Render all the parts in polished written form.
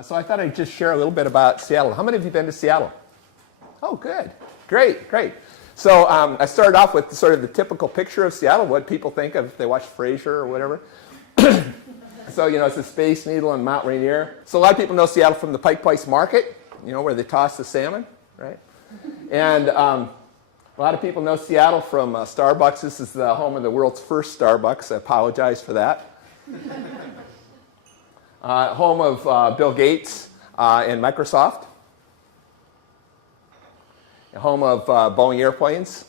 So I thought I'd just share a little bit about Seattle. How many of you been to Seattle? Oh, good. Great, great. So I started off with sort of the typical picture of Seattle, what people think of if they watch Frasier or whatever. So, you know, it's the Space Needle and Mount Rainier. So a lot of people know Seattle from the Pike Place Market, you know, where they toss the salmon, right? And a lot of people know Seattle from Starbucks. This is the home of the world's first Starbucks. I apologize for that. Home of Bill Gates and Microsoft. Home of Boeing airplanes.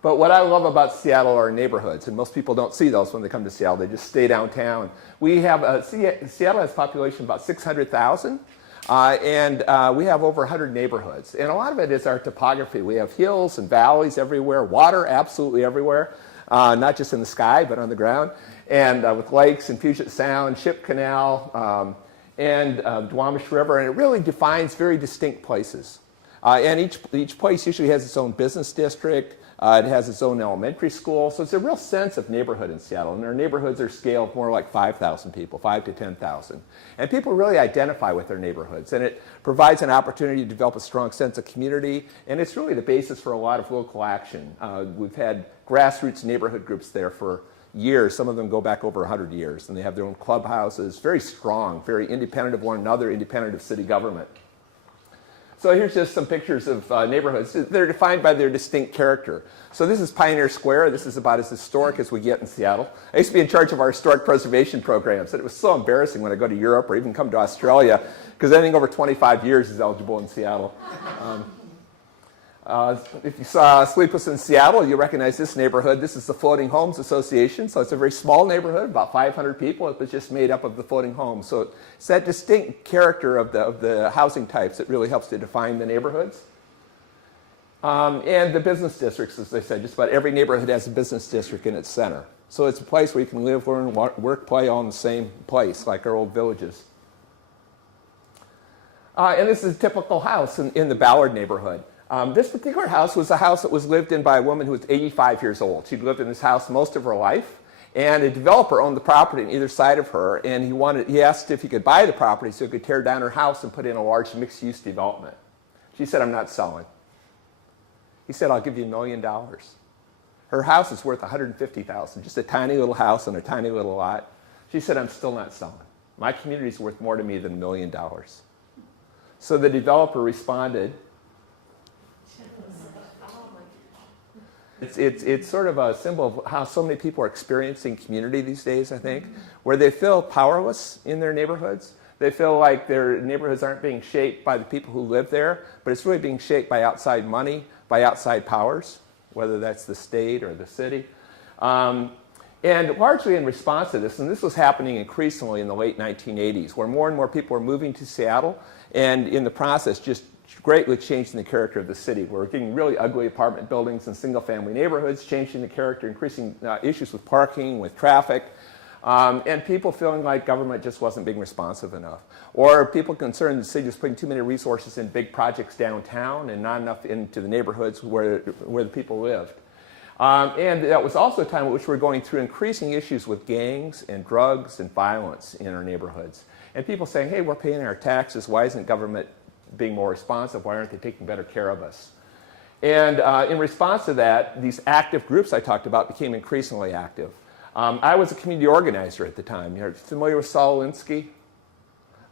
But what I love about Seattle are neighborhoods, and most people don't see those when they come to Seattle. They just stay downtown. We have Seattle has a population of about 600,000, and we have over 100 neighborhoods. And a lot of it is our topography. We have hills and valleys everywhere, water absolutely everywhere, not just in the sky, but on the ground, and with lakes and Puget Sound, Ship Canal, and Duwamish River, and it really defines very distinct places. And each place usually has its own business district. It has its own elementary school, so it's a real sense of neighborhood in Seattle. And our neighborhoods are scaled more like 5,000 people, 5 to 10,000. And people really identify with their neighborhoods, and it provides an opportunity to develop a strong sense of community, and it's really the basis for a lot of local action. We've had grassroots neighborhood groups there for years. Some of them go back over 100 years, and they have their own clubhouses, very strong, very independent of one another, independent of city government. So here's just some pictures of neighborhoods. They're defined by their distinct character. So this is Pioneer Square. This is about as historic as we get in Seattle. I used to be in charge of our historic preservation programs, and it was so embarrassing when I go to Europe or even come to Australia, because anything over 25 years is eligible in Seattle. If you saw Sleepless in Seattle, you recognize this neighborhood. This is the Floating Homes Association. So it's a very small neighborhood, about 500 people. It was just made up of the floating homes. So it's that distinct character of the housing types that really helps to define the neighborhoods. And the business districts, as I said, just about every neighborhood has a business district in its center. So it's a place where you can live, learn, work, play all in the same place, like our old villages. And this is a typical house in the Ballard neighborhood. This particular house was a house that was lived in by a woman who was 85 years old. She'd lived in this house most of her life, and a developer owned the property on either side of her, and he asked if he could buy the property so he could tear down her house and put in a large mixed-use development. She said, "I'm not selling." He said, "I'll give you $1 million." Her house is worth $150,000, just a tiny little house on a tiny little lot. She said, "I'm still not selling. My community is worth more to me than $1 million." So the developer responded. It's sort of a symbol of how so many people are experiencing community these days, I think, where they feel powerless in their neighborhoods. They feel like their neighborhoods aren't being shaped by the people who live there, but it's really being shaped by outside money, by outside powers, whether that's the state or the city. And largely in response to this, and this was happening increasingly in the late 1980s, where more and more people were moving to Seattle, and in the process just greatly changing the character of the city. We're getting really ugly apartment buildings and single-family neighborhoods, changing the character, increasing issues with parking, with traffic, and people feeling like government just wasn't being responsive enough. Or people concerned the city was putting too many resources in big projects downtown and not enough into the neighborhoods where the people lived. And that was also a time in which we were going through increasing issues with gangs and drugs and violence in our neighborhoods. And people saying, "Hey, we're paying our taxes. Why isn't government being more responsive? Why aren't they taking better care of us?" And in response to that, these active groups I talked about became increasingly active. I was a community organizer at the time. You're familiar with Saul Alinsky?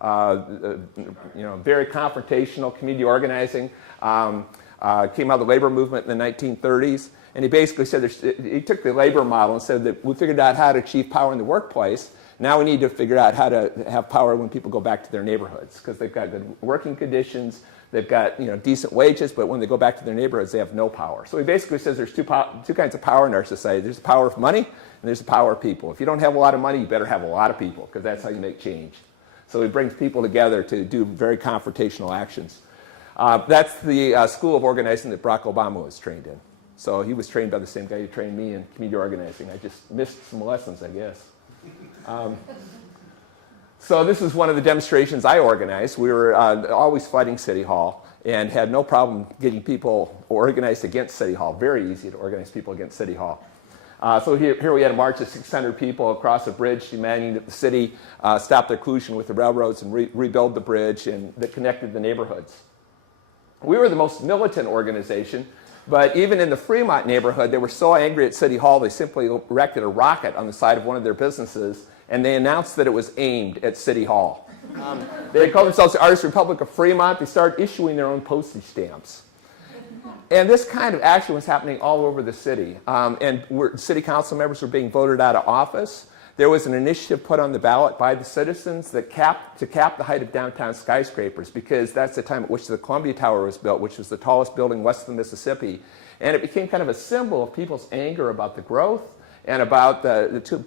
Very confrontational community organizing. Came out of the labor movement in the 1930s. And he basically said, he took the labor model and said that we figured out how to achieve power in the workplace. Now we need to figure out how to have power when people go back to their neighborhoods, because they've got good working conditions, they've got decent wages, but when they go back to their neighborhoods, they have no power. So he basically says there's two kinds of power in our society. There's the power of money, and there's the power of people. If you don't have a lot of money, you better have a lot of people, because that's how you make change. So he brings people together to do very confrontational actions. That's the school of organizing that Barack Obama was trained in. So he was trained by the same guy who trained me in community organizing. I just missed some lessons, I guess. So this is one of the demonstrations I organized. We were always fighting City Hall and had no problem getting people organized against City Hall. Very easy to organize people against City Hall. So here we had a march of 600 people across a bridge demanding that the city stop their collusion with the railroads and rebuild the bridge that connected the neighborhoods. We were the most militant organization, but even in the Fremont neighborhood, they were so angry at City Hall, they simply erected a rocket on the side of one of their businesses, and they announced that it was aimed at City Hall. They called themselves the Artist Republic of Fremont. They started issuing their own postage stamps. And this kind of action was happening all over the city. City council members were being voted out of office. There was an initiative put on the ballot by the citizens to cap the height of downtown skyscrapers, because that's the time at which the Columbia Tower was built, which was the tallest building west of the Mississippi. And it became kind of a symbol of people's anger about the growth and about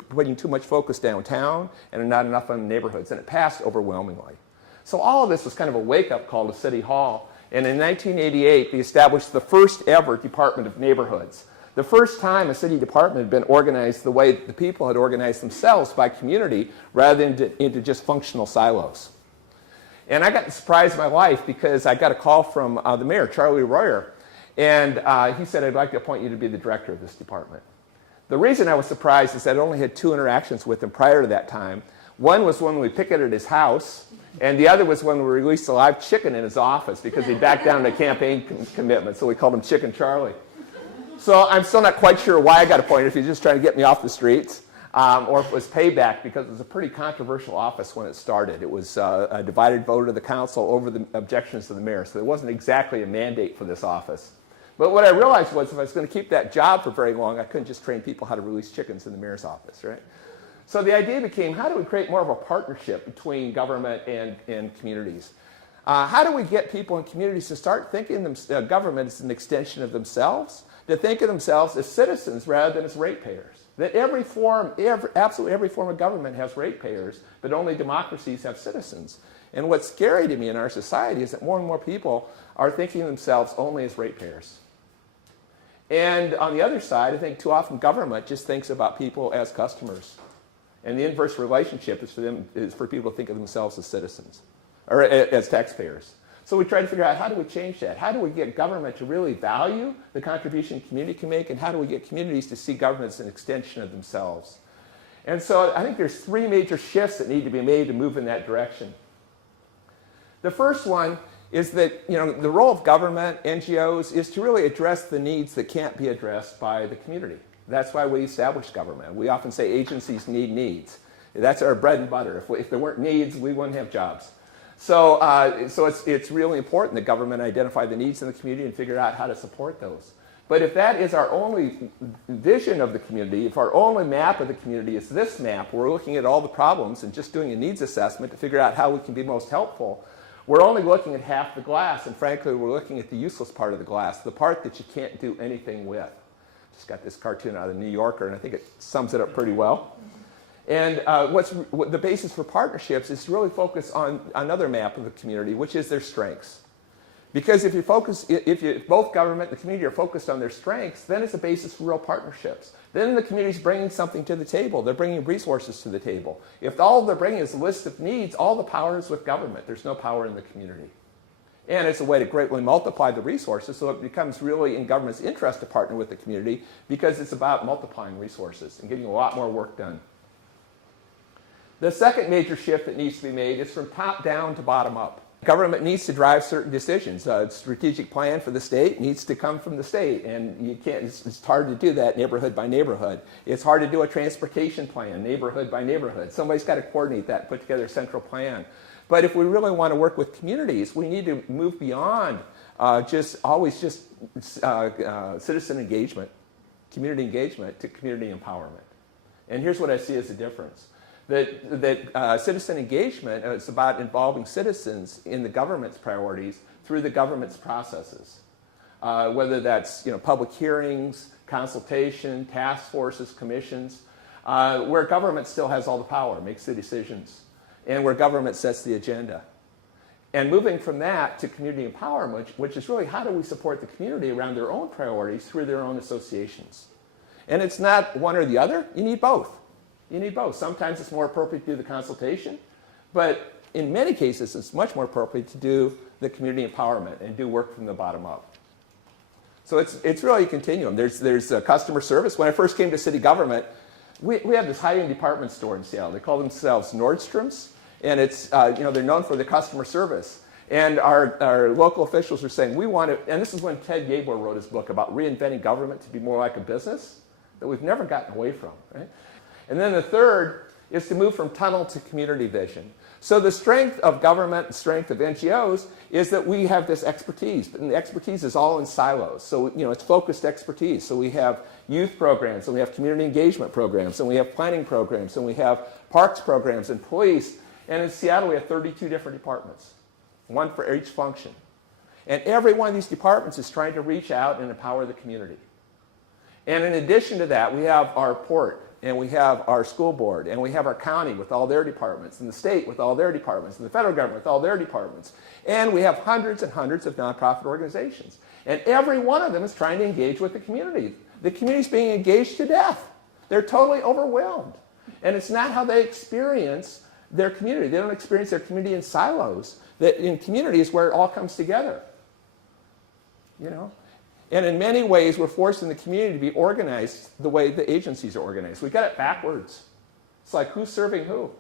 putting too much focus downtown and not enough on the neighborhoods. And it passed overwhelmingly. So all of this was kind of a wake-up call to City Hall. And in 1988, they established the first ever Department of Neighborhoods. The first time a city department had been organized the way the people had organized themselves by community rather than into just functional silos. And I got surprised in my life because I got a call from the mayor, Charlie Royer, and he said, "I'd like to appoint you to be the director of this department." The reason I was surprised is I'd only had 2 interactions with him prior to that time. One was when we picketed his house, and the other was when we released a live chicken in his office because he backed down to a campaign commitment, so we called him Chicken Charlie. So I'm still not quite sure why I got appointed, if he's just trying to get me off the streets, or if it was payback, because it was a pretty controversial office when it started. It was a divided vote of the council over the objections to the mayor, so there wasn't exactly a mandate for this office. But what I realized was if I was going to keep that job for very long, I couldn't just train people how to release chickens in the mayor's office, right? So the idea became, how do we create more of a partnership between government and communities? How do we get people in communities to start thinking government as an extension of themselves, to think of themselves as citizens rather than as ratepayers? That absolutely every form of government has ratepayers, but only democracies have citizens. And what's scary to me in our society is that more and more people are thinking of themselves only as ratepayers. And on the other side, I think too often government just thinks about people as customers. And the inverse relationship is for people to think of themselves as citizens, or as taxpayers. So we try to figure out, how do we change that? How do we get government to really value the contribution community can make, and how do we get communities to see government as an extension of themselves? And so I think there's 3 major shifts that need to be made to move in that direction. The first one is that the role of government, NGOs, is to really address the needs that can't be addressed by the community. That's why we establish government. We often say agencies need needs. That's our bread and butter. If there weren't needs, we wouldn't have jobs. So it's really important that government identify the needs in the community and figure out how to support those. But if that is our only vision of the community, if our only map of the community is this map, we're looking at all the problems and just doing a needs assessment to figure out how we can be most helpful, we're only looking at half the glass, and frankly, we're looking at the useless part of the glass, the part that you can't do anything with. Just got this cartoon out of the New Yorker, and I think it sums it up pretty well. And the basis for partnerships is to really focus on another map of the community, which is their strengths. Because if both government and the community are focused on their strengths, then it's a basis for real partnerships. Then the community's bringing something to the table. They're bringing resources to the table. If all they're bringing is a list of needs, all the power is with government. There's no power in the community. And it's a way to greatly multiply the resources, so it becomes really in government's interest to partner with the community, because it's about multiplying resources and getting a lot more work done. The second major shift that needs to be made is from top down to bottom up. Government needs to drive certain decisions. A strategic plan for the state needs to come from the state, and you can't. It's hard to do that neighborhood by neighborhood. It's hard to do a transportation plan neighborhood by neighborhood. Somebody's got to coordinate that and put together a central plan. But if we really want to work with communities, we need to move beyond citizen engagement, community engagement, to community empowerment. And here's what I see as the difference. That citizen engagement is about involving citizens in the government's priorities through the government's processes. Whether that's public hearings, consultation, task forces, commissions, where government still has all the power, makes the decisions, and where government sets the agenda. And moving from that to community empowerment, which is really how do we support the community around their own priorities through their own associations. And it's not one or the other, you need both. You need both. Sometimes it's more appropriate to do the consultation, but in many cases it's much more appropriate to do the community empowerment and do work from the bottom up. So it's really a continuum. There's customer service. When I first came to city government, we have this high-end department store in Seattle. They call themselves Nordstrom's, and it's they're known for the customer service. And our local officials are saying, we want to, and this is when Ted Yabor wrote his book about reinventing government to be more like a business that we've never gotten away from, right? And then the third is to move from tunnel to community vision. So the strength of government, the strength of NGOs is that we have this expertise, and the expertise is all in silos. So it's focused expertise. So we have youth programs, and we have community engagement programs, and we have planning programs, and we have parks programs and police. And in Seattle, we have 32 different departments, one for each function. And every one of these departments is trying to reach out and empower the community. And in addition to that, we have our port, and we have our school board, and we have our county with all their departments, and the state with all their departments, and the federal government with all their departments. And we have hundreds and hundreds of nonprofit organizations. And every one of them is trying to engage with the community. The community's being engaged to death. They're totally overwhelmed. And it's not how they experience their community. They don't experience their community in silos. That in communities where it all comes together. And in many ways, we're forcing the community to be organized the way the agencies are organized. We got it backwards. It's like who's serving who.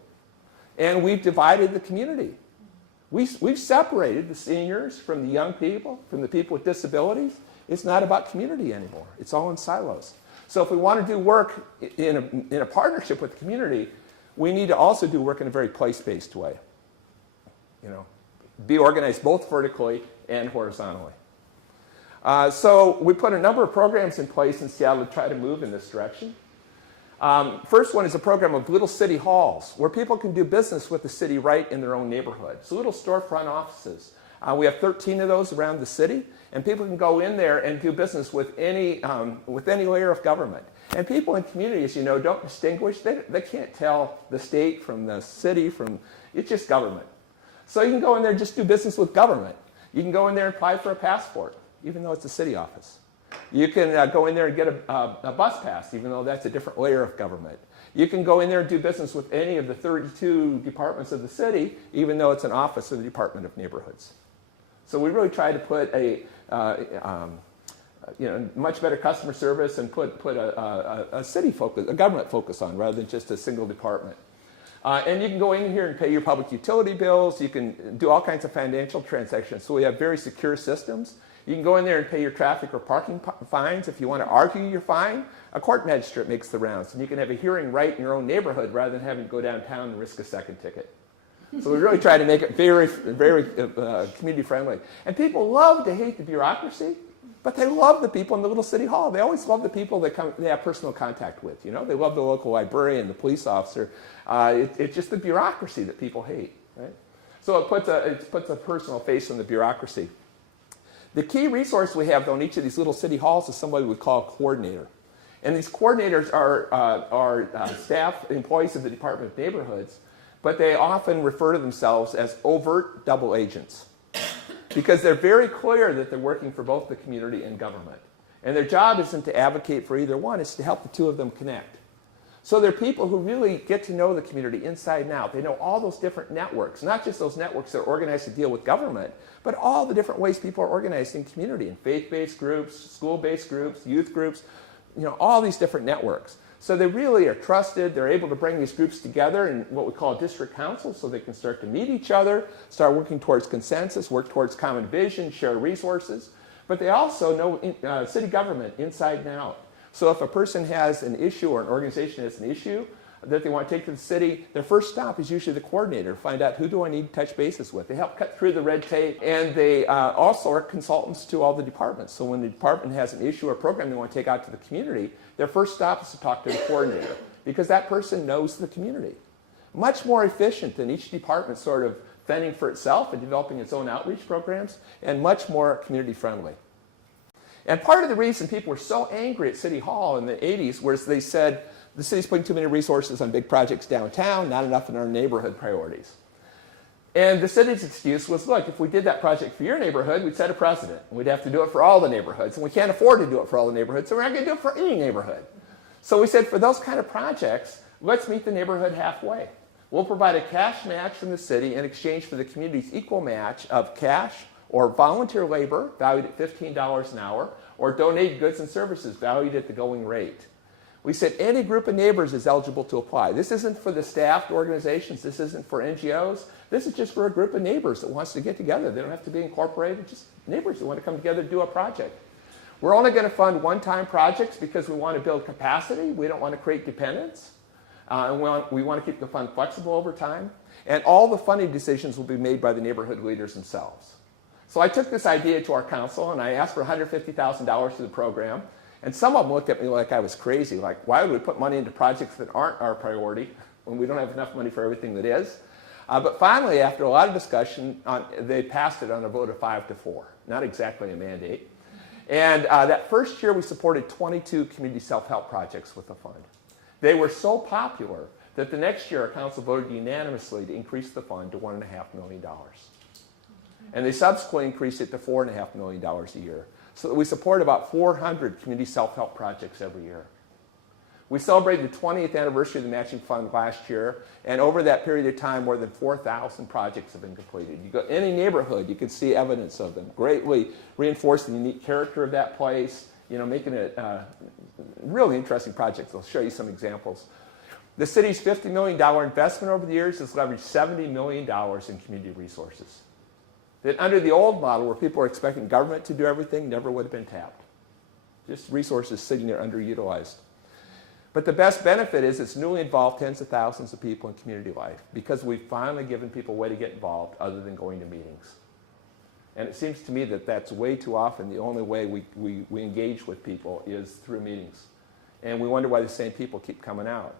And we've divided the community. We've separated the seniors from the young people, from the people with disabilities. It's not about community anymore. It's all in silos. So if we want to do work in a partnership with the community, we need to also do work in a very place-based way. Be organized both vertically and horizontally. So we put a number of programs in place in Seattle to try to move in this direction. First one is a program of little city halls where people can do business with the city right in their own neighborhood. So little storefront offices. We have 13 of those around the city, and people can go in there and do business with any layer of government. And people in communities, don't distinguish. They can't tell the state from the city it's just government. So you can go in there and just do business with government. You can go in there and apply for a passport, even though it's a city office. You can go in there and get a bus pass, even though that's a different layer of government. You can go in there and do business with any of the 32 departments of the city, even though it's an office of the Department of Neighborhoods. So we really try to put a much better customer service and put a city focus, a government focus on, rather than just a single department. And you can go in here and pay your public utility bills. You can do all kinds of financial transactions. So we have very secure systems. You can go in there and pay your traffic or parking fines. If you want to argue your fine, a court magistrate makes the rounds. And you can have a hearing right in your own neighborhood rather than having to go downtown and risk a second ticket. So we really try to make it very, very community friendly. And people love to hate the bureaucracy, but they love the people in the little city hall. They always love the people they have personal contact with. They love the local librarian, the police officer. It's just the bureaucracy that people hate, right? So it puts a personal face on the bureaucracy. The key resource we have, though, in each of these little city halls is somebody we call a coordinator. And these coordinators are staff employees of the Department of Neighborhoods, but they often refer to themselves as overt double agents because they're very clear that they're working for both the community and government. And their job isn't to advocate for either one, it's to help the two of them connect. So they're people who really get to know the community inside and out. They know all those different networks, not just those networks that are organized to deal with government, but all the different ways people are organized in community, in faith-based groups, school-based groups, youth groups, all these different networks. So they really are trusted. They're able to bring these groups together in what we call district councils so they can start to meet each other, start working towards consensus, work towards common vision, share resources. But they also know city government inside and out. So if a person has an issue or an organization has an issue that they want to take to the city, their first stop is usually the coordinator to find out who do I need to touch bases with. They help cut through the red tape, and they also are consultants to all the departments. So when the department has an issue or program they want to take out to the community, their first stop is to talk to the coordinator because that person knows the community. Much more efficient than each department sort of fending for itself and developing its own outreach programs, and much more community friendly. And part of the reason people were so angry at City Hall in the 80s was they said, the city's putting too many resources on big projects downtown, not enough in our neighborhood priorities. And the city's excuse was, look, if we did that project for your neighborhood, we'd set a precedent. We'd have to do it for all the neighborhoods, and we can't afford to do it for all the neighborhoods, so we're not going to do it for any neighborhood. So we said, for those kind of projects, let's meet the neighborhood halfway. We'll provide a cash match from the city in exchange for the community's equal match of cash or volunteer labor valued at $15 an hour, or donate goods and services valued at the going rate. We said any group of neighbors is eligible to apply. This isn't for the staffed organizations. This isn't for NGOs. This is just for a group of neighbors that wants to get together. They don't have to be incorporated, just neighbors that want to come together to do a project. We're only going to fund one-time projects because we want to build capacity. We don't want to create dependence. And we want to keep the fund flexible over time. And all the funding decisions will be made by the neighborhood leaders themselves. So I took this idea to our council, and I asked for $150,000 to the program. And some of them looked at me like I was crazy, like, why would we put money into projects that aren't our priority when we don't have enough money for everything that is? But finally, after a lot of discussion, they passed it on a vote of 5-4, not exactly a mandate. And that first year, we supported 22 community self-help projects with the fund. They were so popular that the next year, our council voted unanimously to increase the fund to $1.5 million. And they subsequently increased it to $4.5 million a year. So that we support about 400 community self-help projects every year. We celebrated the 20th anniversary of the matching fund last year, and over that period of time, more than 4,000 projects have been completed. You go to any neighborhood, you can see evidence of them, greatly reinforcing the unique character of that place, making it really interesting projects. I'll show you some examples. The city's $50 million investment over the years has leveraged $70 million in community resources that under the old model, where people were expecting government to do everything, never would have been tapped. Just resources sitting there underutilized. But the best benefit is it's newly involved tens of thousands of people in community life because we've finally given people a way to get involved other than going to meetings. And it seems to me that that's way too often the only way we engage with people is through meetings. And we wonder why the same people keep coming out.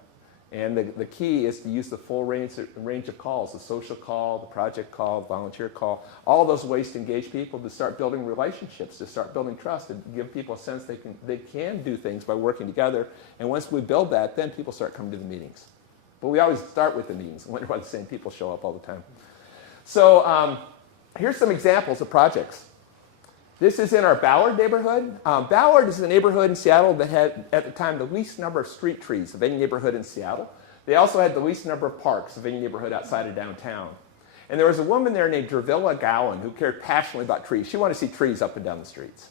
And the key is to use the full range of calls, the social call, the project call, the volunteer call, all those ways to engage people, to start building relationships, to start building trust, and give people a sense they can do things by working together. And once we build that, then people start coming to the meetings. But we always start with the meetings. I wonder why the same people show up all the time. So here's some examples of projects. This is in our Ballard neighborhood. Ballard is the neighborhood in Seattle that had, at the time, the least number of street trees of any neighborhood in Seattle. They also had the least number of parks of any neighborhood outside of downtown. And there was a woman there named Dravilla Gowan who cared passionately about trees. She wanted to see trees up and down the streets.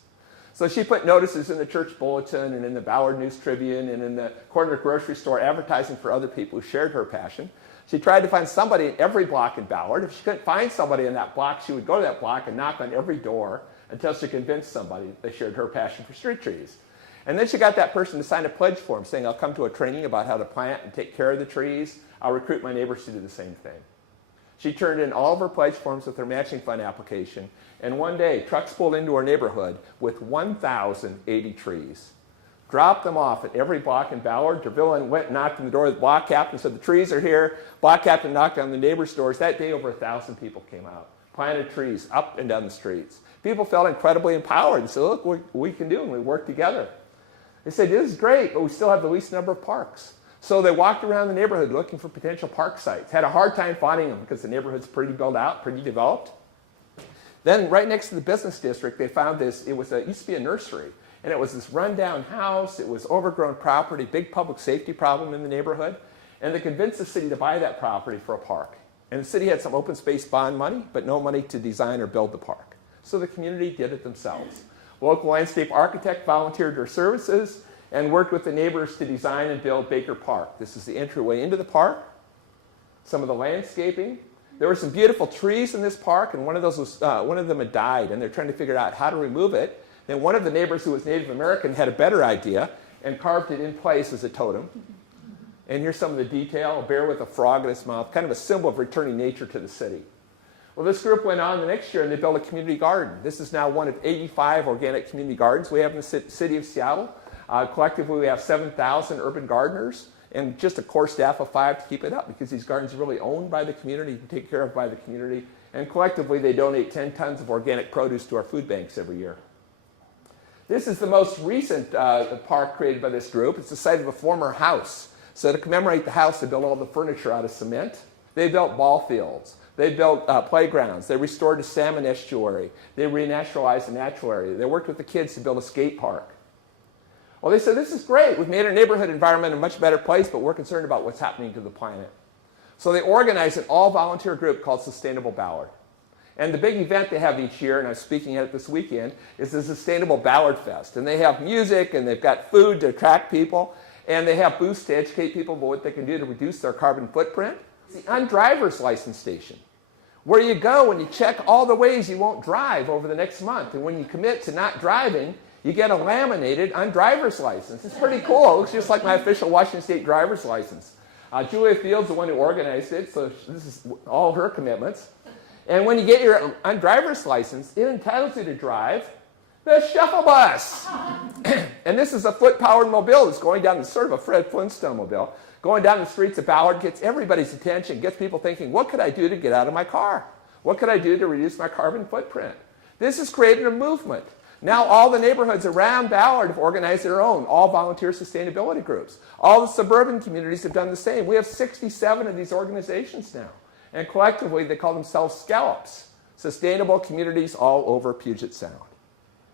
So she put notices in the church bulletin and in the Ballard News Tribune and in the corner grocery store advertising for other people who shared her passion. She tried to find somebody in every block in Ballard. If she couldn't find somebody in that block, she would go to that block and knock on every door until she convinced somebody they shared her passion for street trees. And then she got that person to sign a pledge form saying, I'll come to a training about how to plant and take care of the trees. I'll recruit my neighbors to do the same thing. She turned in all of her pledge forms with her matching fund application, and one day trucks pulled into her neighborhood with 1,080 trees. Dropped them off at every block in Ballard. Dravilla went and knocked on the door of the block captain, said the trees are here. Block captain knocked on the neighbor's doors. That day over 1,000 people came out, planted trees up and down the streets. People felt incredibly empowered and said, look, we can do it, and we work together. They said, this is great, but we still have the least number of parks. So they walked around the neighborhood looking for potential park sites. Had a hard time finding them because the neighborhood's pretty built out, pretty developed. Then right next to the business district, they found this. It used to be a nursery, and it was this rundown house. It was overgrown property, big public safety problem in the neighborhood. And they convinced the city to buy that property for a park. And the city had some open space bond money, but no money to design or build the park. So the community did it themselves. Local landscape architect volunteered their services and worked with the neighbors to design and build Baker Park. This is the entryway into the park, some of the landscaping. There were some beautiful trees in this park, and one of them had died, and they're trying to figure out how to remove it. Then one of the neighbors who was Native American had a better idea and carved it in place as a totem. And here's some of the detail, a bear with a frog in its mouth, kind of a symbol of returning nature to the city. Well, this group went on the next year and they built a community garden. This is now one of 85 organic community gardens we have in the city of Seattle. Collectively, we have 7,000 urban gardeners and just a core staff of 5 to keep it up because these gardens are really owned by the community and taken care of by the community. And collectively, they donate 10 tons of organic produce to our food banks every year. This is the most recent park created by this group. It's the site of a former house. So to commemorate the house, they built all the furniture out of cement. They built ball fields. They built playgrounds. They restored a salmon estuary. They renaturalized a natural area. They worked with the kids to build a skate park. Well, they said, this is great. We've made our neighborhood environment a much better place, but we're concerned about what's happening to the planet. So they organized an all-volunteer group called Sustainable Ballard. And the big event they have each year, and I'm speaking at it this weekend, is the Sustainable Ballard Fest. And they have music, and they've got food to attract people, and they have booths to educate people about what they can do to reduce their carbon footprint. It's the undriver's license station, where you go and you check all the ways you won't drive over the next month. And when you commit to not driving, you get a laminated undriver's license. It's pretty cool. It looks just like my official Washington State driver's license. Julia Field's the one who organized it, so this is all her commitments. And when you get your undriver's license, it entitles you to drive the shuttle bus. And this is a foot-powered mobile that's going down, sort of a Fred Flintstone mobile, going down the streets of Ballard, gets everybody's attention, gets people thinking, what could I do to get out of my car? What could I do to reduce my carbon footprint? This has created a movement. Now all the neighborhoods around Ballard have organized their own, all volunteer sustainability groups. All the suburban communities have done the same. We have 67 of these organizations now. And collectively, they call themselves SCALLOPs, Sustainable Communities All Over Puget Sound.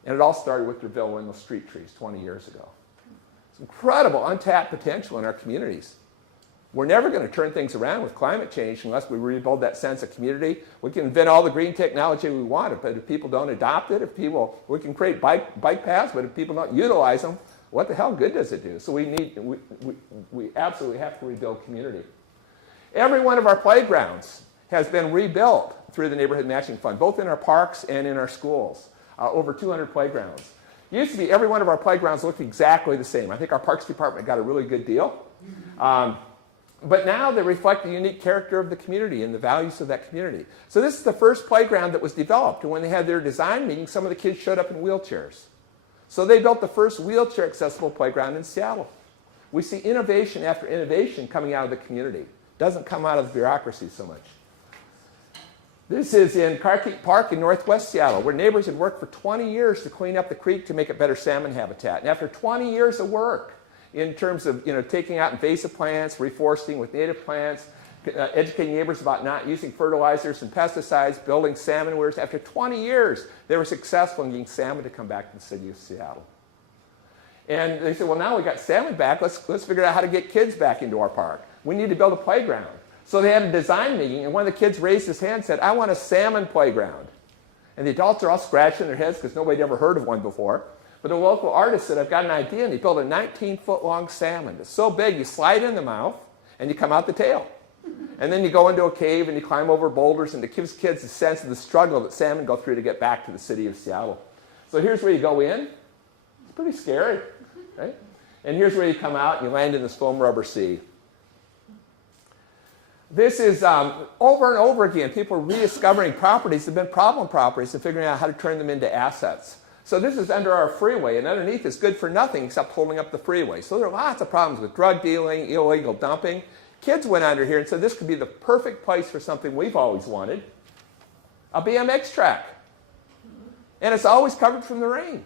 And it all started with Derville and those street trees 20 years ago. It's incredible untapped potential in our communities. We're never going to turn things around with climate change unless we rebuild that sense of community. We can invent all the green technology we want, but if people don't adopt it, we can create bike paths, but if people don't utilize them, what the hell good does it do? So we absolutely have to rebuild community. Every one of our playgrounds has been rebuilt through the Neighborhood Matching Fund, both in our parks and in our schools. Over 200 playgrounds. It used to be every one of our playgrounds looked exactly the same. I think our Parks Department got a really good deal. But now they reflect the unique character of the community and the values of that community. So this is the first playground that was developed. And when they had their design meeting, some of the kids showed up in wheelchairs. So they built the first wheelchair accessible playground in Seattle. We see innovation after innovation coming out of the community. Doesn't come out of the bureaucracy so much. This is in Carkeek Park in northwest Seattle, where neighbors had worked for 20 years to clean up the creek to make it better salmon habitat. And after 20 years of work in terms of taking out invasive plants, reforesting with native plants, educating neighbors about not using fertilizers and pesticides, building salmon weirs, after 20 years, they were successful in getting salmon to come back to the city of Seattle. And they said, well, now we got salmon back, let's figure out how to get kids back into our park. We need to build a playground. So they had a design meeting, and one of the kids raised his hand and said, I want a salmon playground. And the adults are all scratching their heads because nobody had ever heard of one before. But a local artist said, I've got an idea, and he built a 19-foot-long salmon. It's so big, you slide in the mouth, and you come out the tail. And then you go into a cave, and you climb over boulders, and it gives kids a sense of the struggle that salmon go through to get back to the city of Seattle. So here's where you go in. It's pretty scary, right? And here's where you come out, and you land in this foam rubber sea. This is over and over again, people are rediscovering properties that have been problem properties and figuring out how to turn them into assets. So this is under our freeway, and underneath is good for nothing except holding up the freeway. So there are lots of problems with drug dealing, illegal dumping. Kids went under here and said this could be the perfect place for something we've always wanted, a BMX track. And it's always covered from the rain.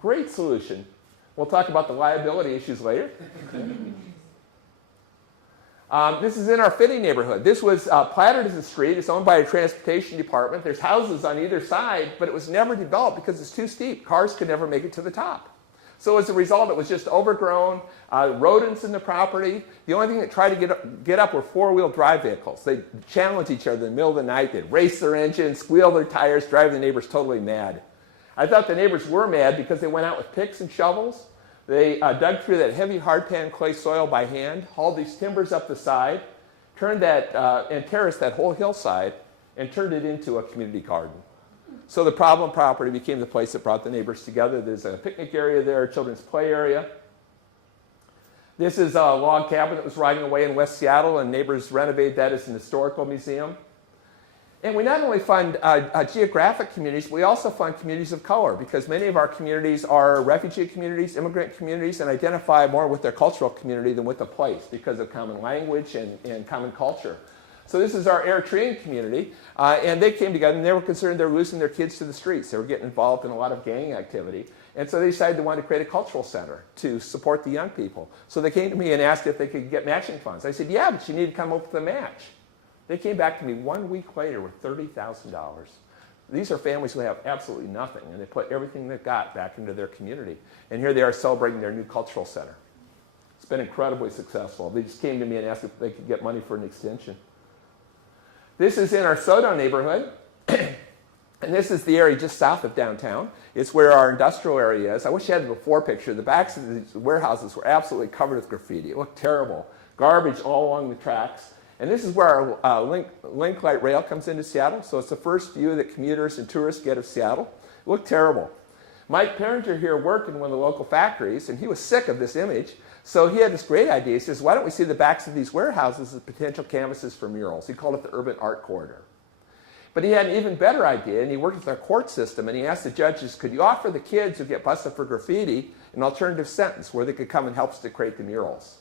Great solution. We'll talk about the liability issues later. This is in our Phinney neighborhood. This was platted as a street. It's owned by a transportation department. There's houses on either side, but it was never developed because it's too steep. Cars could never make it to the top. So as a result, it was just overgrown, rodents in the property. The only thing that tried to get up were four-wheel drive vehicles. They'd challenge each other in the middle of the night. They'd race their engines, squeal their tires, drive the neighbors totally mad. I thought the neighbors were mad because they went out with picks and shovels. They dug through that heavy hardpan clay soil by hand, hauled these timbers up the side, turned that and terraced that whole hillside, and turned it into a community garden. So the problem property became the place that brought the neighbors together. There's a picnic area there, a children's play area. This is a log cabin that was rotting away in West Seattle, and neighbors renovated that as an historical museum. And we not only fund geographic communities, we also fund communities of color, because many of our communities are refugee communities, immigrant communities, and identify more with their cultural community than with the place because of common language and common culture. So this is our Eritrean community, and they came together and they were concerned they were losing their kids to the streets. They were getting involved in a lot of gang activity. And so they decided they wanted to create a cultural center to support the young people. So they came to me and asked if they could get matching funds. I said, yeah, but you need to come up with a match. They came back to me 1 week later with $30,000. These are families who have absolutely nothing, and they put everything they've got back into their community. And here they are celebrating their new cultural center. It's been incredibly successful. They just came to me and asked if they could get money for an extension. This is in our SODO neighborhood. And this is the area just south of downtown. It's where our industrial area is. I wish I had the before picture. The backs of these warehouses were absolutely covered with graffiti. It looked terrible. Garbage all along the tracks. And this is where our link light rail comes into Seattle. So it's the first view that commuters and tourists get of Seattle. It looked terrible. Mike Perringer here worked in one of the local factories, and he was sick of this image. So he had this great idea. He says, why don't we see the backs of these warehouses as potential canvases for murals? He called it the Urban Art Corridor. But he had an even better idea, and he worked with our court system, and he asked the judges, could you offer the kids who get busted for graffiti an alternative sentence where they could come and help us to create the murals?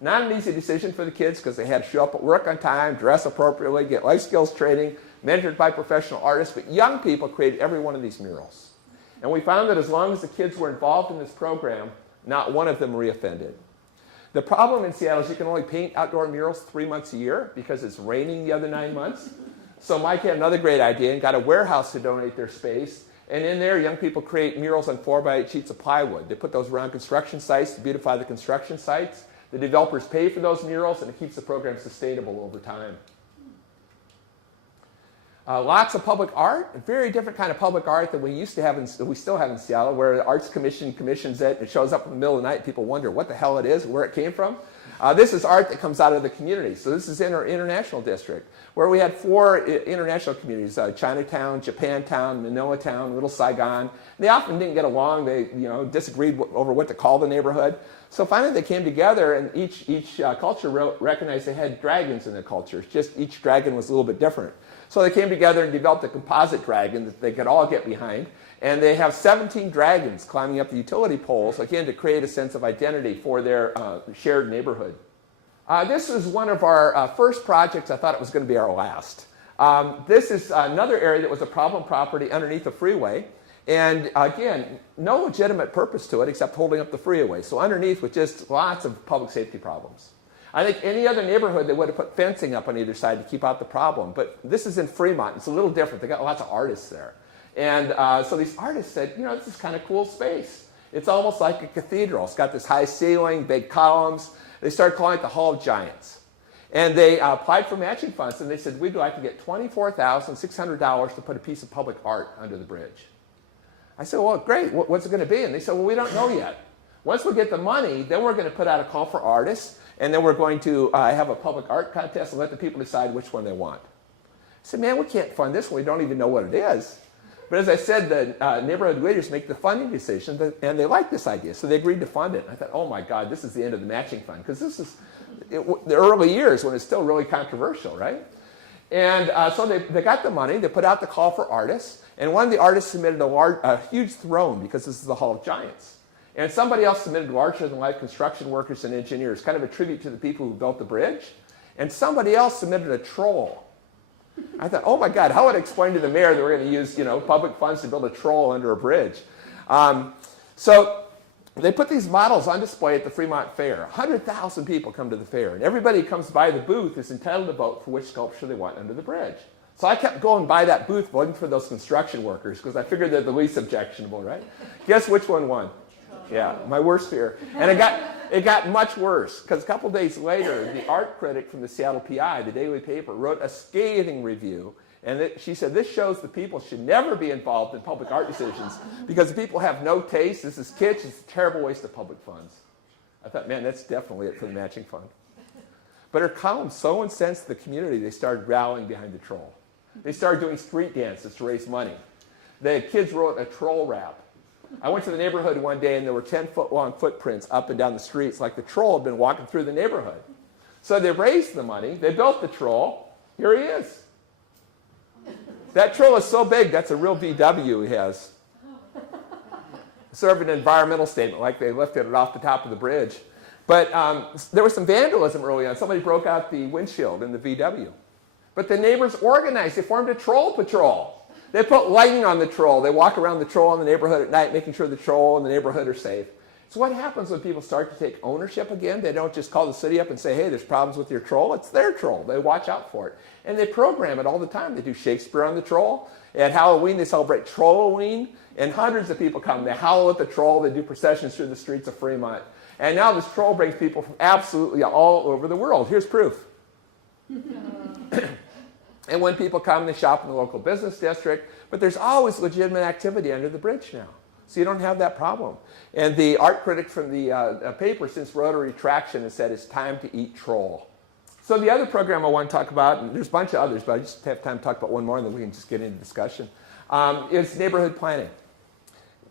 Not an easy decision for the kids because they had to show up at work on time, dress appropriately, get life skills training, mentored by professional artists, but young people created every one of these murals. And we found that as long as the kids were involved in this program, not one of them reoffended. The problem in Seattle is you can only paint outdoor murals 3 months a year because it's raining the other 9 months. So Mike had another great idea and got a warehouse to donate their space. And in there, young people create murals on 4x8 sheets of plywood. They put those around construction sites to beautify the construction sites. The developers pay for those murals, and it keeps the program sustainable over time. Lots of public art, a very different kind of public art than we used to have, we still have in Seattle, where the Arts Commission commissions it. It shows up in the middle of the night. People wonder what the hell it is, where it came from. This is art that comes out of the community. So this is in our international district, where we had 4 international communities, Chinatown, Japantown, Manilatown, Little Saigon. They often didn't get along. They disagreed over what to call the neighborhood. So finally they came together, and each culture recognized they had dragons in their culture. Just each dragon was a little bit different. So they came together and developed a composite dragon that they could all get behind. And they have 17 dragons climbing up the utility poles, again, to create a sense of identity for their shared neighborhood. This was one of our first projects. I thought it was going to be our last. This is another area that was a problem property underneath the freeway. And again, no legitimate purpose to it except holding up the freeway. So underneath with just lots of public safety problems. I think any other neighborhood, they would have put fencing up on either side to keep out the problem. But this is in Fremont. It's a little different. They got lots of artists there. And so these artists said, this is kind of cool space. It's almost like a cathedral. It's got this high ceiling, big columns. They started calling it the Hall of Giants. And they applied for matching funds, and they said, we'd like to get $24,600 to put a piece of public art under the bridge. I said, well, great. What's it going to be? And they said, well, we don't know yet. Once we get the money, then we're going to put out a call for artists, and then we're going to have a public art contest and let the people decide which one they want. I said, man, we can't fund this when we don't even know what it is. But as I said, the neighborhood leaders make the funding decision, and they like this idea, so they agreed to fund it. And I thought, oh my God, this is the end of the matching fund, because this is the early years when it's still really controversial, right? And so they got the money, they put out the call for artists, and one of the artists submitted a huge throne, because this is the Hall of Giants. And somebody else submitted larger-than-life construction workers and engineers, kind of a tribute to the people who built the bridge. And somebody else submitted a troll. I thought, oh my God, how would I explain to the mayor that we're going to use public funds to build a troll under a bridge? So they put these models on display at the Fremont Fair. 100,000 people come to the fair, and everybody who comes by the booth is entitled to vote for which sculpture they want under the bridge. So I kept going by that booth voting for those construction workers because I figured they're the least objectionable, right? Guess which one won? Yeah, my worst fear. And it got much worse because a couple days later, the art critic from the Seattle PI, the daily paper, wrote a scathing review. And she said, this shows the people should never be involved in public art decisions because the people have no taste. This is kitsch. It's a terrible waste of public funds. I thought, man, that's definitely it for the matching fund. But her column so incensed the community, they started rallying behind the troll. They started doing street dances to raise money. The kids wrote a troll rap. I went to the neighborhood one day, and there were 10-foot-long footprints up and down the streets like the troll had been walking through the neighborhood. So they raised the money. They built the troll. Here he is. That troll is so big, that's a real VW he has. Sort of an environmental statement, like they lifted it off the top of the bridge. But there was some vandalism early on. Somebody broke out the windshield in the VW. But the neighbors organized. They formed a troll patrol. They put lighting on the troll. They walk around the troll in the neighborhood at night, making sure the troll and the neighborhood are safe. So what happens when people start to take ownership again? They don't just call the city up and say, hey, there's problems with your troll. It's their troll. They watch out for it. And they program it all the time. They do Shakespeare on the troll. At Halloween, they celebrate Trolloween. And hundreds of people come. They howl at the troll. They do processions through the streets of Fremont. And now this troll brings people from absolutely all over the world. Here's proof. And when people come, they shop in the local business district, but there's always legitimate activity under the bridge now. So you don't have that problem. And the art critic from the paper since rotary traction has said it's time to eat troll. So the other program I want to talk about, and there's a bunch of others, but I just have time to talk about one more and then we can just get into discussion, is neighborhood planning.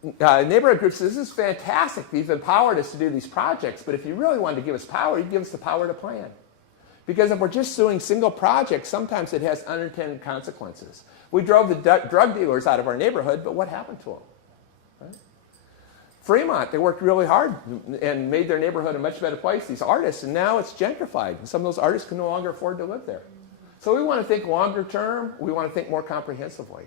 Neighborhood groups, this is fantastic. You've empowered us to do these projects, but if you really wanted to give us power, you'd give us the power to plan. Because if we're just doing single projects, sometimes it has unintended consequences. We drove the drug dealers out of our neighborhood, but what happened to them? Right? Fremont, they worked really hard and made their neighborhood a much better place, these artists, and now it's gentrified. And some of those artists can no longer afford to live there. So we want to think longer term. We want to think more comprehensively.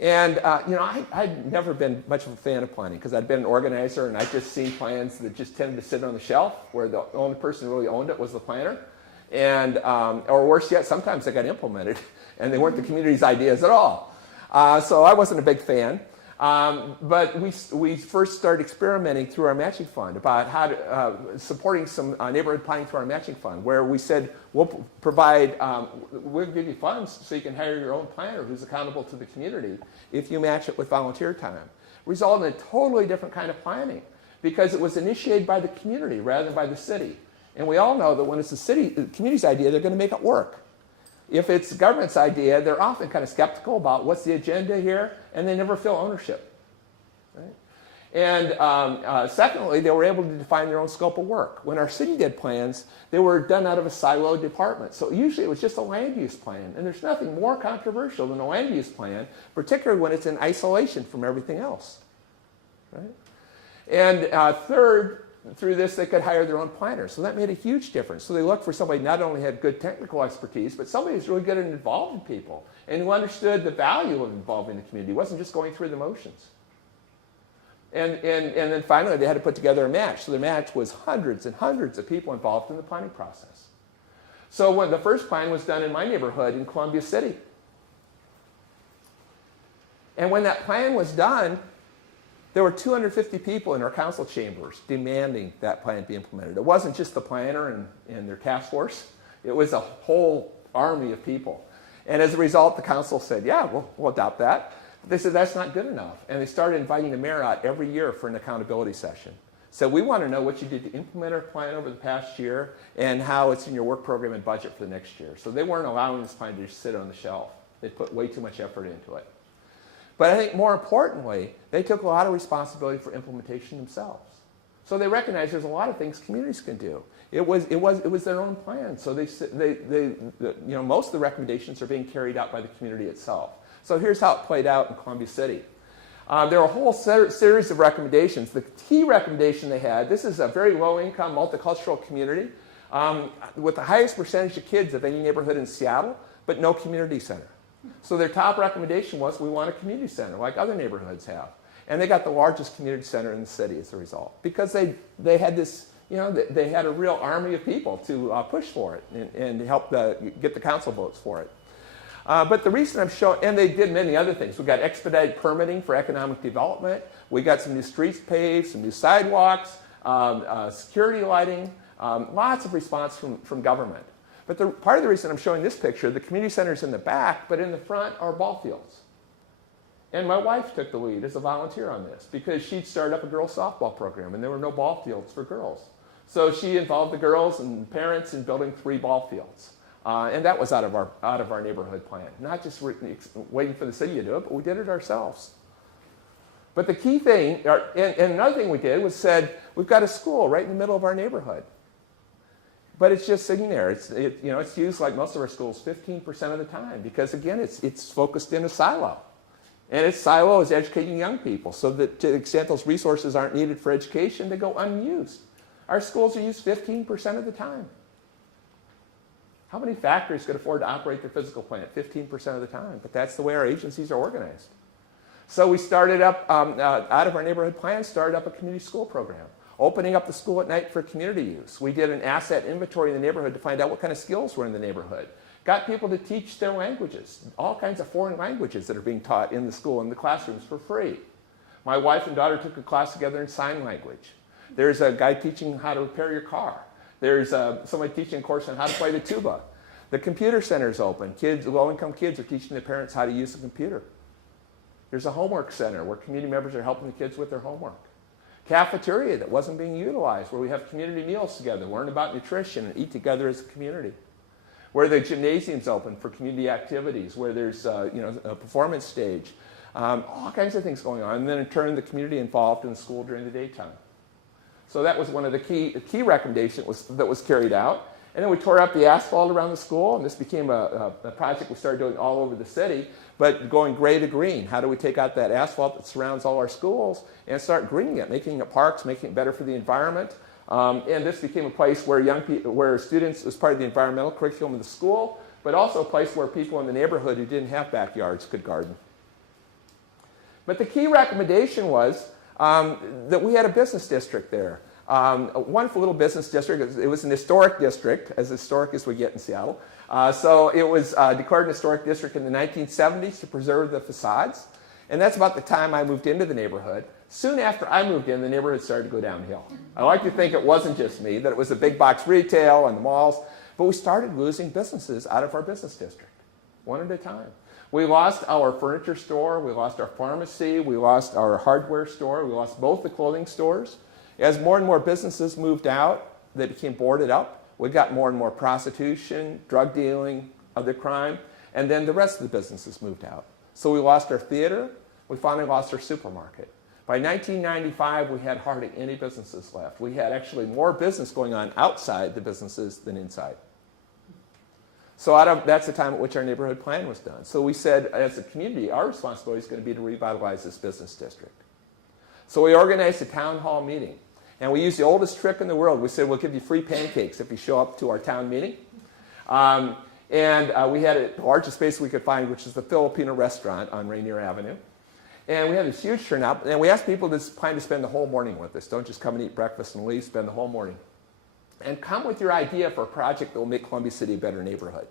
And, you know, I'd never been much of a fan of planning because I'd been an organizer and I'd just seen plans that just tended to sit on the shelf where the only person who really owned it was the planner. And, or worse yet, sometimes they got implemented and they weren't the community's ideas at all. So I wasn't a big fan. But we first started experimenting through our matching fund about how to, supporting some neighborhood planning through our matching fund, where we said we'll provide, we'll give you funds so you can hire your own planner who's accountable to the community if you match it with volunteer time. Resulted in a totally different kind of planning because it was initiated by the community rather than by the city. And we all know that when it's the community's idea, they're going to make it work. If it's the government's idea, they're often kind of skeptical about what's the agenda here, and they never feel ownership. Right? And secondly, they were able to define their own scope of work. When our city did plans, they were done out of a siloed department. So usually it was just a land use plan, and there's nothing more controversial than a land use plan, particularly when it's in isolation from everything else. Right? And third, through this, they could hire their own planners. So that made a huge difference. So they looked for somebody who not only had good technical expertise, but somebody who's really good at involving people and who understood the value of involving the community. It wasn't just going through the motions. And then finally, they had to put together a match. So the match was hundreds and hundreds of people involved in the planning process. So when the first plan was done in my neighborhood in Columbia City. And when that plan was done, there were 250 people in our council chambers demanding that plan be implemented. It wasn't just the planner and their task force. It was a whole army of people. And as a result, the council said, yeah, we'll adopt that. But they said, that's not good enough. And they started inviting the mayor out every year for an accountability session. So we want to know what you did to implement our plan over the past year and how it's in your work program and budget for the next year. So they weren't allowing this plan to just sit on the shelf. They put way too much effort into it. But I think more importantly, they took a lot of responsibility for implementation themselves. So they recognized there's a lot of things communities can do. It was their own plan. So most of the recommendations are being carried out by the community itself. So here's how it played out in Columbia City. There were a whole series of recommendations. The key recommendation they had, this is a very low-income, multicultural community with the highest percentage of kids of any neighborhood in Seattle, but no community center. So their top recommendation was, we want a community center like other neighborhoods have. And they got the largest community center in the city as a result. Because they had this, they had a real army of people to push for it and help get the council votes for it. But the reason I'm showing, and they did many other things. We got expedited permitting for economic development. We got some new streets paved, some new sidewalks, security lighting, lots of response from government. But part of the reason I'm showing this picture, the community center's in the back, but in the front are ball fields. And my wife took the lead as a volunteer on this because she'd started up a girls' softball program and there were no ball fields for girls. So she involved the girls and parents in building 3 ball fields. And that was out of our neighborhood plan. Not just waiting for the city to do it, but we did it ourselves. But the key thing, and another thing we did was said, we've got a school right in the middle of our neighborhood. But it's just sitting there. It's used like most of our schools 15% of the time because, again, it's focused in a silo. And its silo is educating young people so that to the extent those resources aren't needed for education, they go unused. Our schools are used 15% of the time. How many factories could afford to operate their physical plant 15% of the time? But that's the way our agencies are organized. So we started up, out of our neighborhood plan, started up a community school program. Opening up the school at night for community use. We did an asset inventory in the neighborhood to find out what kind of skills were in the neighborhood. Got people to teach their languages, all kinds of foreign languages that are being taught in the school, in the classrooms for free. My wife and daughter took a class together in sign language. There's a guy teaching how to repair your car. There's somebody teaching a course on how to play the tuba. The computer center's open. Kids, low-income kids are teaching their parents how to use a computer. There's a homework center where community members are helping the kids with their homework. Cafeteria that wasn't being utilized, where we have community meals together, learn about nutrition, and eat together as a community. Where the gymnasium's open for community activities, where there's a performance stage, all kinds of things going on. And then in turn, the community involved in the school during the daytime. So that was one of the key recommendations that was carried out. And then we tore up the asphalt around the school, and this became a project we started doing all over the city, but going gray to green. How do we take out that asphalt that surrounds all our schools and start greening it, making it parks, making it better for the environment? And this became a place where where students, as part of the environmental curriculum of the school, but also a place where people in the neighborhood who didn't have backyards could garden. But the key recommendation was that we had a business district there. A wonderful little business district. It was an historic district, as historic as we get in Seattle. So it was declared an historic district in the 1970s to preserve the facades. And that's about the time I moved into the neighborhood. Soon after I moved in, the neighborhood started to go downhill. I like to think it wasn't just me, that it was the big box retail and the malls, but we started losing businesses out of our business district, one at a time. We lost our furniture store, we lost our pharmacy, we lost our hardware store, we lost both the clothing stores. As more and more businesses moved out, they became boarded up. We got more and more prostitution, drug dealing, other crime, and then the rest of the businesses moved out. So we lost our theater, we finally lost our supermarket. By 1995, we had hardly any businesses left. We had actually more business going on outside the businesses than inside. So that's the time at which our neighborhood plan was done. So we said, as a community, our responsibility is going to be to revitalize this business district. So we organized a town hall meeting. And we used the oldest trick in the world. We said, we'll give you free pancakes if you show up to our town meeting. And we had the largest space we could find, which is the Filipino restaurant on Rainier Avenue. And we had this huge turnout. And we asked people to plan to spend the whole morning with us. Don't just come and eat breakfast and leave. Spend the whole morning. And come with your idea for a project that will make Columbia City a better neighborhood.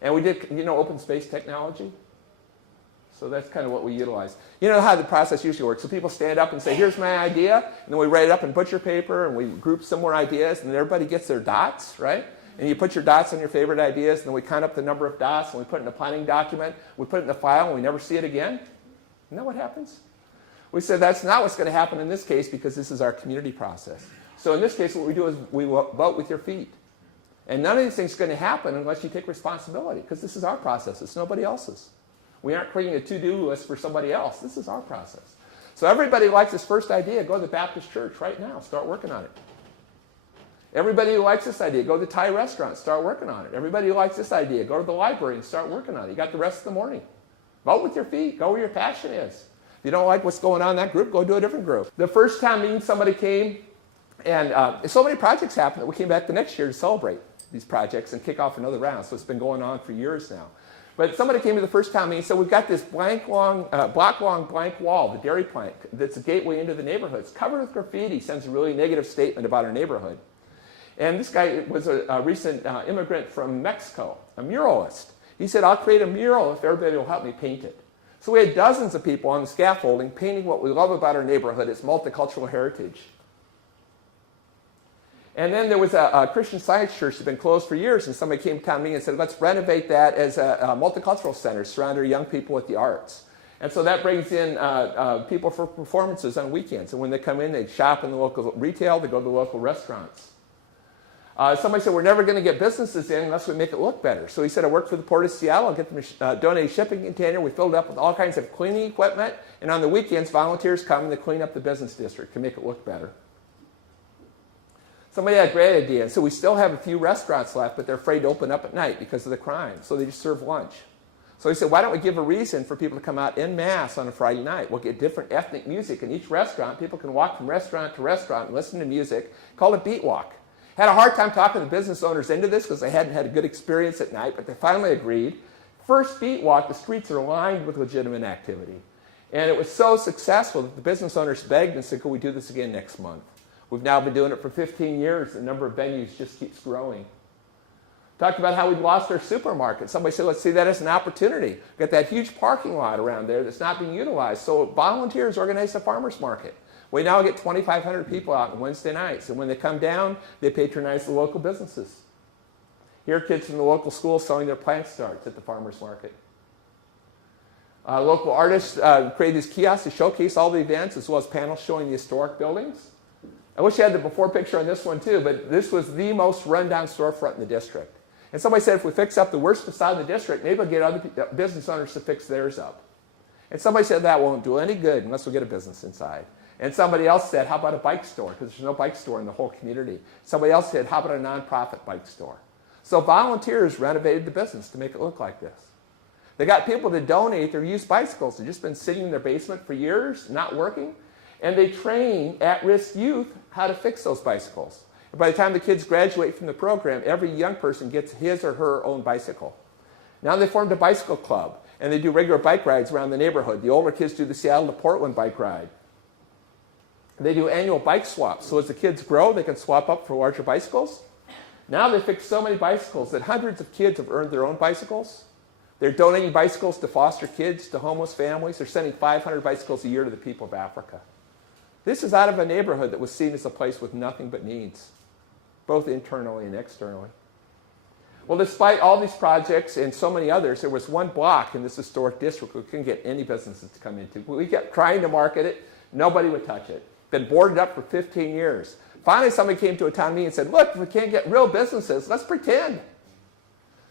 And we did, open space technology. So that's kind of what we utilized. You know how the process usually works. So people stand up and say, here's my idea. And then we write it up in butcher paper, and we group some more ideas, and then everybody gets their dots, right? And you put your dots on your favorite ideas, and then we count up the number of dots, and we put it in a planning document. We put it in the file, and we never see it again. Isn't that what happens? We said that's not what's going to happen in this case, because this is our community process. So in this case, what we do is we vote with your feet. And none of these things are going to happen unless you take responsibility, because this is our process. It's nobody else's. We aren't creating a to-do list for somebody else. This is our process. So everybody who likes this first idea, go to the Baptist church right now. Start working on it. Everybody who likes this idea, go to the Thai restaurant. Start working on it. Everybody who likes this idea, go to the library and start working on it. You got the rest of the morning. Vote with your feet. Go where your passion is. If you don't like what's going on in that group, go to a different group. The first town meeting, somebody came, and so many projects happened that we came back the next year to celebrate these projects and kick off another round. So it's been going on for years now. But somebody came to the first town meeting and said, we've got this block-long blank wall, the dairy plank, that's a gateway into the neighborhood. It's covered with graffiti, sends a really negative statement about our neighborhood. And this guy was a recent immigrant from Mexico, a muralist. He said, I'll create a mural if everybody will help me paint it. So we had dozens of people on the scaffolding painting what we love about our neighborhood, its multicultural heritage. And then there was a Christian Science church that had been closed for years, and somebody came to town meeting and said, let's renovate that as a multicultural center, surround our young people with the arts. And so that brings in people for performances on weekends. And when they come in, they shop in the local retail, they go to the local restaurants. Somebody said, we're never going to get businesses in unless we make it look better. So he said, I work for the Port of Seattle. I'll get them donate a shipping container. We filled it up with all kinds of cleaning equipment. And on the weekends, volunteers come and they clean up the business district to make it look better. Somebody had a great idea. And so we still have a few restaurants left, but they're afraid to open up at night because of the crime. So they just serve lunch. So he said, why don't we give a reason for people to come out en masse on a Friday night? We'll get different ethnic music in each restaurant. People can walk from restaurant to restaurant and listen to music. Call it Beat Walk. Had a hard time talking the business owners into this because they hadn't had a good experience at night, but they finally agreed. First Beat Walk, the streets are lined with legitimate activity. And it was so successful that the business owners begged and said, could we do this again next month? We've now been doing it for 15 years. The number of venues just keeps growing. Talked about how we'd lost our supermarket. Somebody said, let's see that as an opportunity. We've got that huge parking lot around there that's not being utilized. So volunteers organized a farmer's market. We now get 2,500 people out on Wednesday nights. And when they come down, they patronize the local businesses. Here, kids from the local schools selling their plant starts at the farmer's market. Local artists create these kiosks to showcase all the events, as well as panels showing the historic buildings. I wish I had the before picture on this one too, but this was the most rundown storefront in the district. And somebody said if we fix up the worst facade in the district, maybe we'll get other business owners to fix theirs up. And somebody said that won't do any good unless we get a business inside. And somebody else said, how about a bike store? Because there's no bike store in the whole community. Somebody else said, how about a nonprofit bike store? So volunteers renovated the business to make it look like this. They got people to donate their used bicycles. They've just been sitting in their basement for years, not working. And they train at-risk youth how to fix those bicycles. And by the time the kids graduate from the program, every young person gets his or her own bicycle. Now they formed a bicycle club, and they do regular bike rides around the neighborhood. The older kids do the Seattle to Portland bike ride. They do annual bike swaps, so as the kids grow, they can swap up for larger bicycles. Now they fix so many bicycles that hundreds of kids have earned their own bicycles. They're donating bicycles to foster kids, to homeless families. They're sending 500 bicycles a year to the people of Africa. This is out of a neighborhood that was seen as a place with nothing but needs, both internally and externally. Well, despite all these projects and so many others, there was one block in this historic district we couldn't get any businesses to come into. We kept trying to market it. Nobody would touch it. Been boarded up for 15 years. Finally, somebody came to a town meeting and said, look, if we can't get real businesses, let's pretend.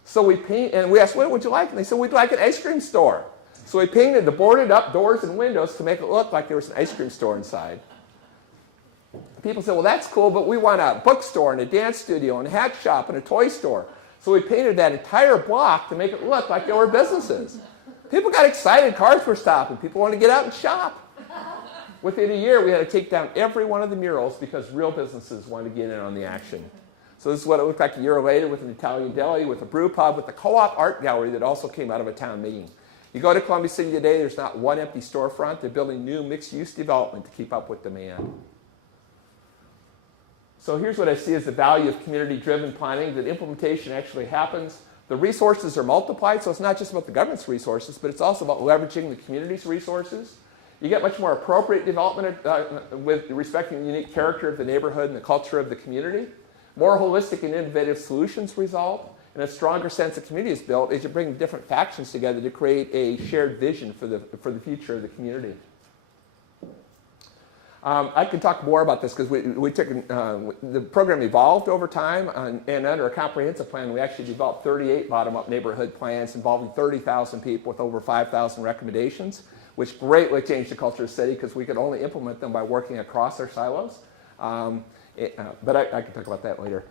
So we paint, and we asked, what would you like? And they said, we'd like an ice cream store. So we painted the boarded up doors and windows to make it look like there was an ice cream store inside. People said, well, that's cool, but we want a bookstore and a dance studio and a hat shop and a toy store. So we painted that entire block to make it look like there were businesses. People got excited, cars were stopping, people wanted to get out and shop. Within a year, we had to take down every one of the murals because real businesses wanted to get in on the action. So this is what it looked like a year later with an Italian deli, with a brew pub, with the co-op art gallery that also came out of a town meeting. You go to Columbia City today, there's not one empty storefront. They're building new mixed-use development to keep up with demand. So here's what I see as the value of community-driven planning, that implementation actually happens. The resources are multiplied, so it's not just about the government's resources, but it's also about leveraging the community's resources. You get much more appropriate development with respecting the unique character of the neighborhood and the culture of the community. More holistic and innovative solutions result, and a stronger sense of community is built as you bring different factions together to create a shared vision for the future of the community. I can talk more about this because the program evolved over time, and under a comprehensive plan, we actually developed 38 bottom-up neighborhood plans involving 30,000 people with over 5,000 recommendations, which greatly changed the culture of the city because we could only implement them by working across our silos. But I can talk about that later.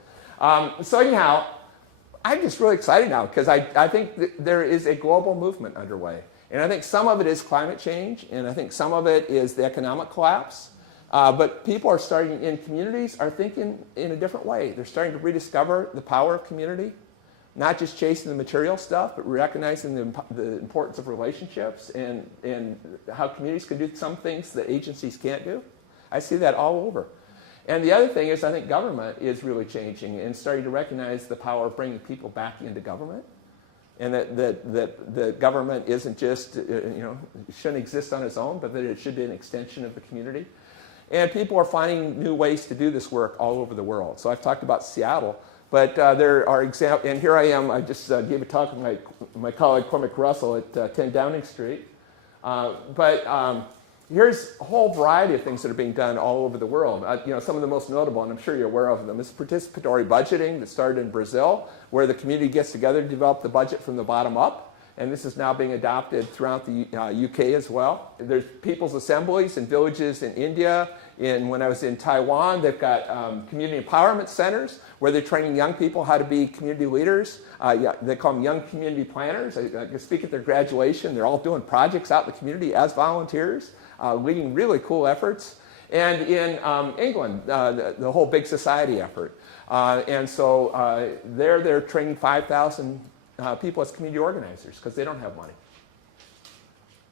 So anyhow, I'm just really excited now because I think that there is a global movement underway. And I think some of it is climate change, and I think some of it is the economic collapse. But people are starting in communities are thinking in a different way. They're starting to rediscover the power of community, not just chasing the material stuff, but recognizing the importance of relationships and how communities can do some things that agencies can't do. I see that all over. And the other thing is I think government is really changing and starting to recognize the power of bringing people back into government. And that the government isn't just, shouldn't exist on its own, but that it should be an extension of the community. And people are finding new ways to do this work all over the world. So I've talked about Seattle, but there are examples, and here I am, I just gave a talk with my colleague Cormac Russell at 10 Downing Street. Here's a whole variety of things that are being done all over the world. Some of the most notable, and I'm sure you're aware of them, is participatory budgeting that started in Brazil, where the community gets together to develop the budget from the bottom up. And this is now being adopted throughout the UK as well. There's people's assemblies in villages in India. When I was in Taiwan, they've got community empowerment centers where they're training young people how to be community leaders. They call them young community planners. I speak at their graduation. They're all doing projects out in the community as volunteers, leading really cool efforts. And in England, the whole Big Society effort. They're training 5,000 people as community organizers because they don't have money.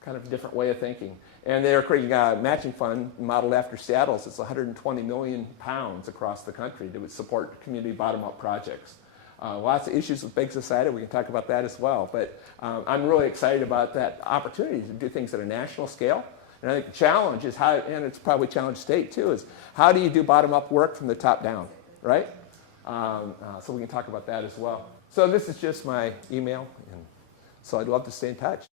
Kind of a different way of thinking. And they're creating a matching fund modeled after Seattle's. It's 120 million pounds across the country to support community bottom-up projects. Lots of issues with Big Society. We can talk about that as well. But I'm really excited about that opportunity to do things at a national scale. And I think the challenge is how, and it's probably challenge state too, is how do you do bottom-up work from the top down, right? So we can talk about that as well. So this is just my email, and so I'd love to stay in touch.